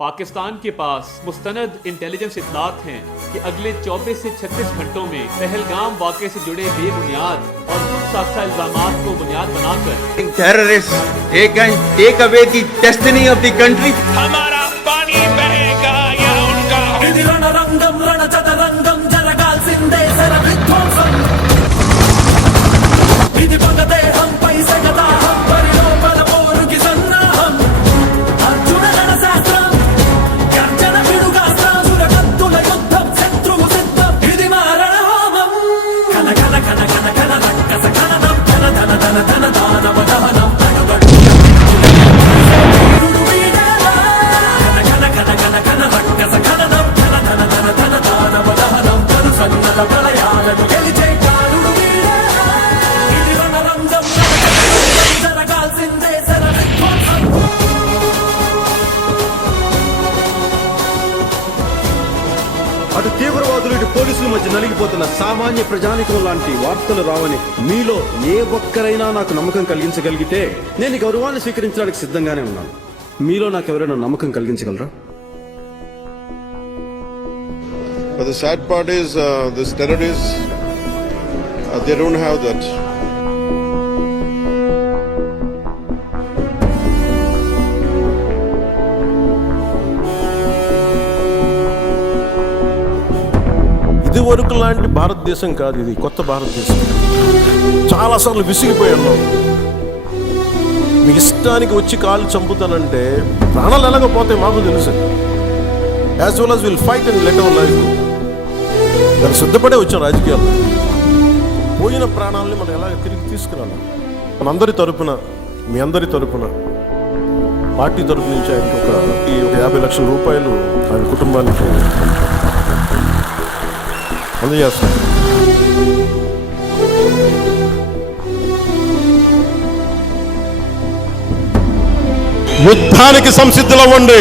पाकिस्तान के पास मुस्तनद इंटेलिजेंस इत्तलात हैं कि अगले 24 से 36 घंटों में पहलगाम वाक़े से जुड़े बेबुनियाद और खुदसाख्ता इल्ज़ामात को बुनियाद बनाकर terrorists take away the destiny of the country. हमारा पानी बहेगा या उनका ఇది రణరంగం రణచదరంగం జరగాల్సిందే శరవిధ్వంసం ఇది పగదేహంపై సగదాహం పరిలోపల పోరుకి సన్నాహం అర్జున రణశాస్త్రం గర్జన పిడుగాస్త్రం సురకత్తుల యుద్ధం శత్రువు సిద్ధం ఇది మా రణహోమం కన కన కన కన కన రక్కస కననం ధన ధన ధన ధన దానవ దహనం అటు తీవ్రవాదులు ఇటు పోలీసుల మధ్య నలిగిపోతున్న సామాన్య ప్రజానికం లాంటి వార్తలు రావని మీలో ఏ ఒక్కరైనా నాకు నమ్మకం కలిగించగలిగితే నేను ఈ గౌరవాన్ని స్వీకరించడానికి సిద్ధంగానే ఉన్నాను. మీలో నాకు ఎవరైనా నమ్మకం కలిగించగలరా? But the sad part is, this terrorists, they don't have that. ఇది వరకు లాంటి భారతదేశం కాదు, ఇది కొత్త భారతదేశం. చాలాసార్లు విసిగిపోయాను. మీ ఇష్టానికి వచ్చి కాళ్ళు చంపుతానంటే ప్రాణాలు ఎలాగపోతాయి మాకు తెలుసు. As well as will fight and let our life. దాన్ని సిద్ధపడే వచ్చాం రాజకీయాల్లో. పోయిన ప్రాణాలని మనం ఎలాగ తిరిగి తీసుకురాలి. మనందరి తరపున, మీ అందరి తరపున, పార్టీ తరపు నుంచి ఆయనకి ఒక 50 లక్షల రూపాయలు ఆయన కుటుంబానికి అందజేస్తాం. యుద్ధానికి సంసిద్ధులవ్వండి.